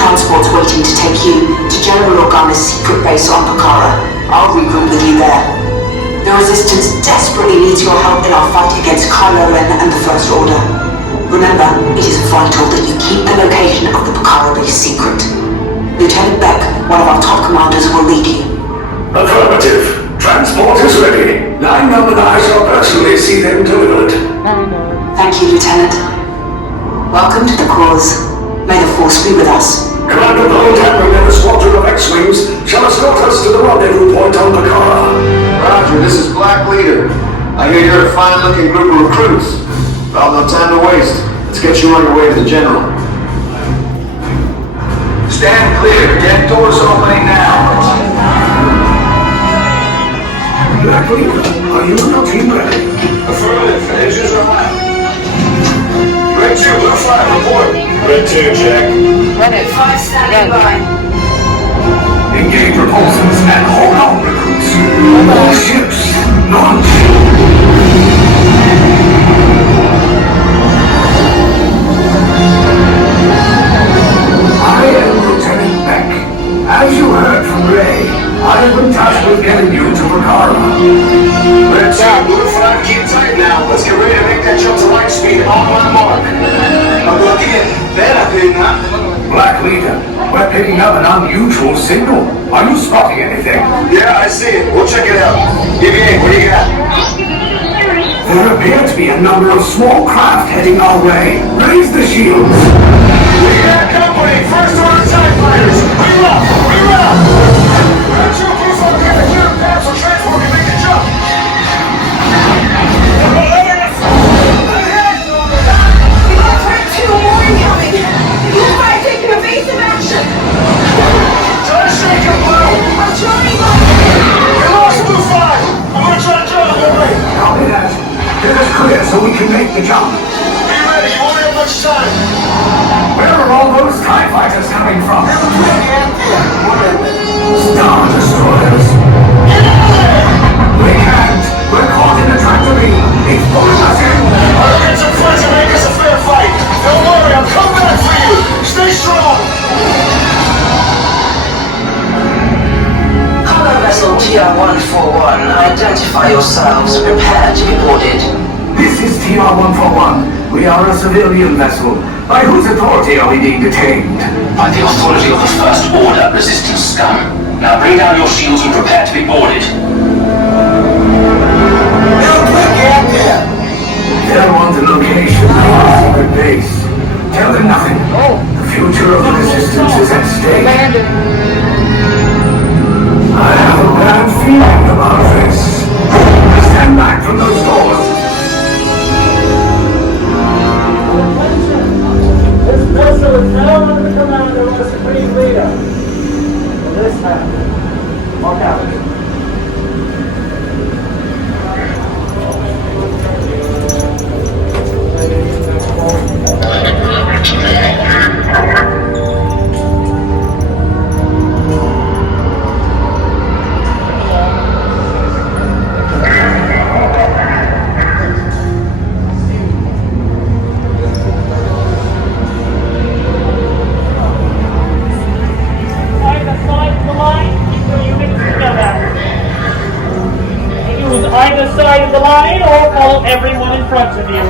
transports waiting to take you to General Organa's secret base on Pakara. I'll regroup with you there. The Resistance desperately needs your help in our fight against Kylo and the First Order. Remember, it is vital that you keep the location of the Pakara base secret. Lieutenant Beck, one of our top commanders, will lead you. Affirmative. Transport is ready. Line up and I shall personally see them delivered. Thank you, Lieutenant. Welcome to the cause. May the Force be with us. Commander Walt and a squadron of X-Wings shall escort us to the rendezvous point on Pakara. Roger, this is Black Leader. I hear you're a fine-looking group of recruits. Well, no time to waste. Let's get you on your way to the General. Stand clear. Deck doors opening now. Black Leader, are you and your team ready? Affirmative. Engines are left. Red 2, Blue 5, report. Red 2, check. Red 5 standing by. Engage repulsors and hold on, recruits. All ships, launch. I am Lieutenant Beck. As you heard from Ray, I have been tasked with getting you to Pakara. Red 2, Blue 5, keep tight now. Let's get ready to make that jump to light speed on my mark. I'm looking at that, Black Leader, we're picking up an unusual signal. Are you spotting anything? Yeah, I see it. We'll check it out. Give me a, what do you got? There appear to be a number of small craft heading our way. Raise the shields. We got company. First order TIE fighters. Reroute! Reroute! Red 2, Blue 5, get the clear path so transport can make the jump. Blue 5 taking evasive action! Try to shake him, Blue! I'm trying, We lost Blue 5! I'm gonna try to jump that way! Copy that. Get us clear so we can make the jump. Be ready, you won't have much time! Where are all those TIE fighters coming from? Star Destroyers. We can't. We're caught in a tractor beam. It's pulling us in. I'll get some friends and make us a fair fight! Don't worry, I'll come back for you! Stay strong! Cargo vessel TR-141, identify yourselves. Prepare to be boarded. This is TR-141. We are a civilian vessel. By whose authority are we being detained? By the authority of the First Order, Resistance scum. Now bring down your shields and prepare to be boarded. They'll want the location of our secret base. Tell them nothing. The future of the Resistance is at stake. I have a bad feeling about this. Stand back from those doors. This vessel is now under the command of the Supreme Leader. For this happened. Walk out. Either side of the line or follow everyone in front of you.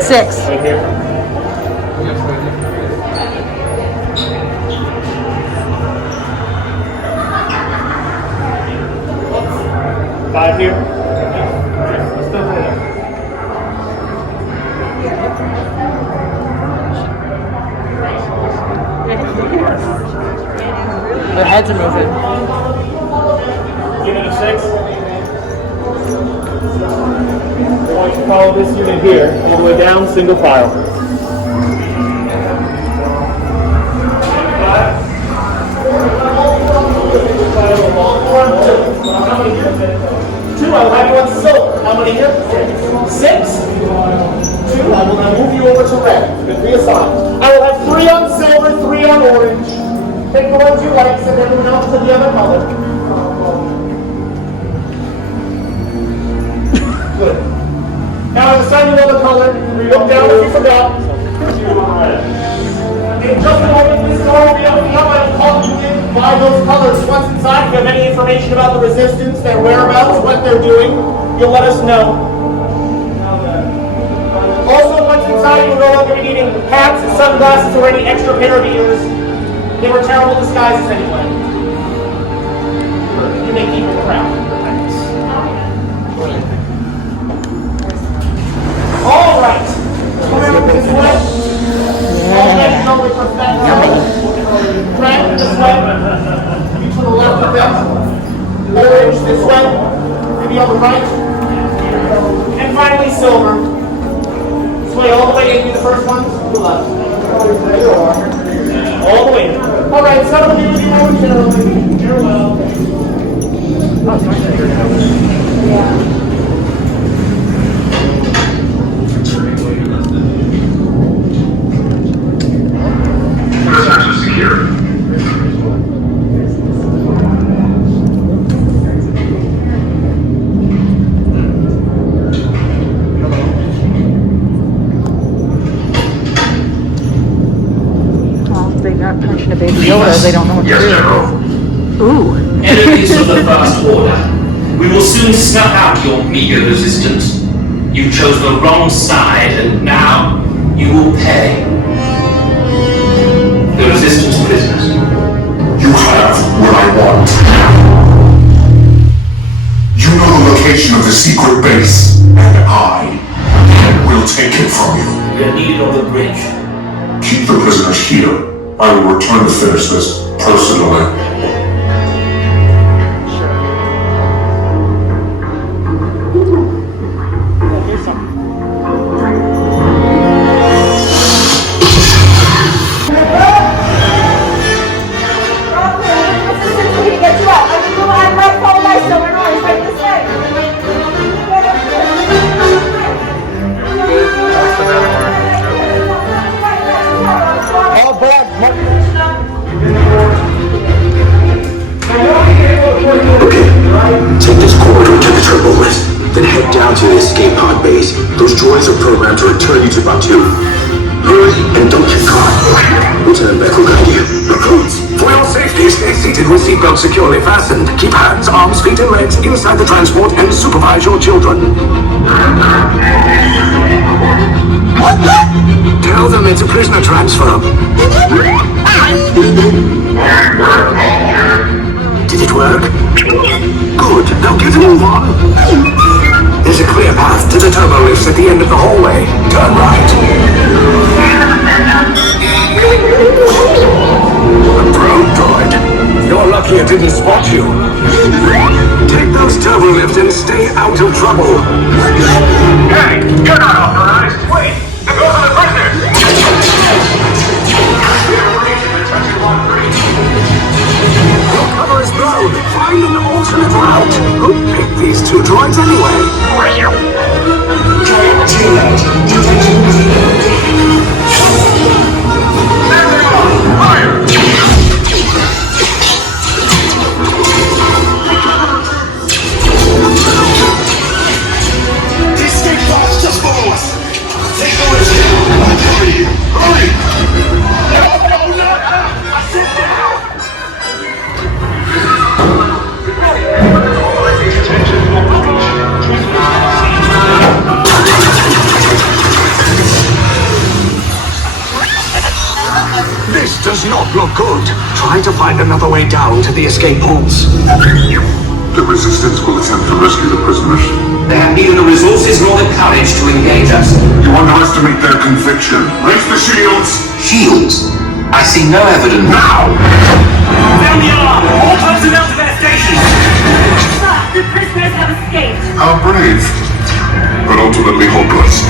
Six. Five here. Their heads are moving. Unit of 6. I want you to follow this unit here, all the way down, single file. many here? 6. 2. I will now move you over to red. Reassign. I will have 3 on silver, 3 on orange. Pick the ones you like, send everyone else to the other color. Good. Now I've assigned you another color. Look down if you forgot. In just a moment, this door will be opening up. I will call you in by those colors. Once inside, if you have any information about the resistance, their whereabouts, what they're doing, you'll let us know. Also, once inside, you'll no longer be needing hats, sunglasses, or any extra pair of ears. They were terrible disguises anyway. You may keep the crown. All right. This way. Red this way. You to the left of them. Orange this way. Maybe on the right. And finally silver. This way all the way in. You the first one. To the left. All the way in. All right. Some of you will be momentarily. Farewell. Yeah. Prisoners are secure. Well, if they're not punching a baby Yoda, they don't know what to do. General. Ooh. Enemies of the First Order, we will soon snuff out your meager resistance. You chose the wrong side, and now you will pay. The Resistance prisoners. You have what I want. You know the location of the secret base, and I will take it from you. We are needed on the bridge. Keep the prisoners here. I will return to finish this personally. Take this corridor to the turbo lift, then head down to the escape pod base. Those droids are programmed to return you to Batu. Hurry and don't get caught. Lieutenant Beck will guide you. Recruits, for your safety, stay seated with seatbelts securely fastened. Keep hands, arms, feet, and legs inside the transport and supervise your children. Tell them it's a prisoner transfer. Did it work? Good. Now give them one. There's a clear path to the turbo lifts at the end of the hallway. Turn right. A probe droid. You're lucky it didn't spot you. Take those turbo lifts and stay out of trouble. Hey, you're not authorized. Wait, those are the prisoners. Your cover is blown. Find an alternate route. Who picked these two droids anyway? There they are. Fire! The escape pods just below us. Take the risk. I'm telling you. Hurry! No, not now. Sit down. This does not look good. Try to find another way down to the escape pods. The Resistance will attempt to rescue the prisoners. They have neither the resources nor the courage to engage us. You underestimate their conviction. Raise the shields. Shields? I see no evidence. Now! Sound the alarm! All personnel to their stations! Sir, the prisoners have escaped. How brave, but ultimately hopeless.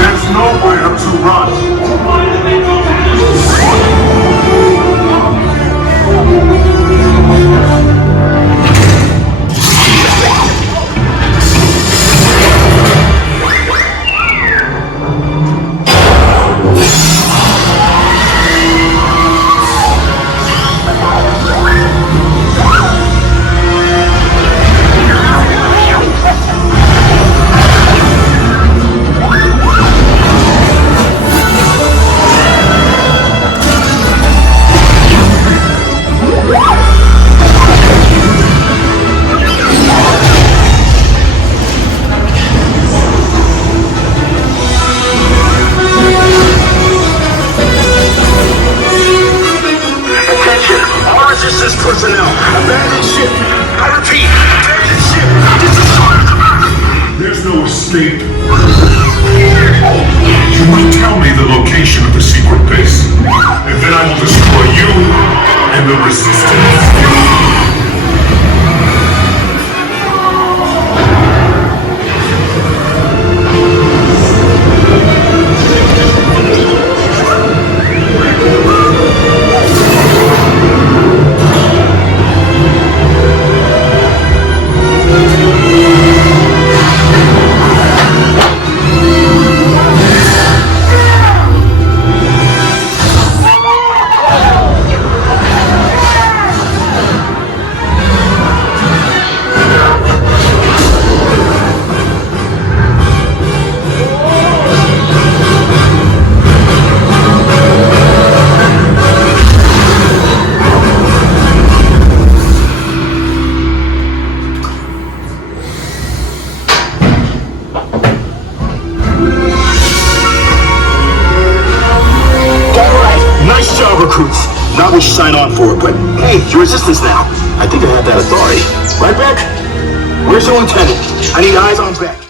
There's nowhere to run. Resistance personnel, abandon ship. I repeat, abandon ship. There's no escape. You will tell me the location of the secret base, and then I will destroy you and the Resistance. Recruits. Not what you sign on for, but hey, you're Resistance now. I think I have that authority. Right, Beck? Where's your lieutenant? I need eyes on Beck.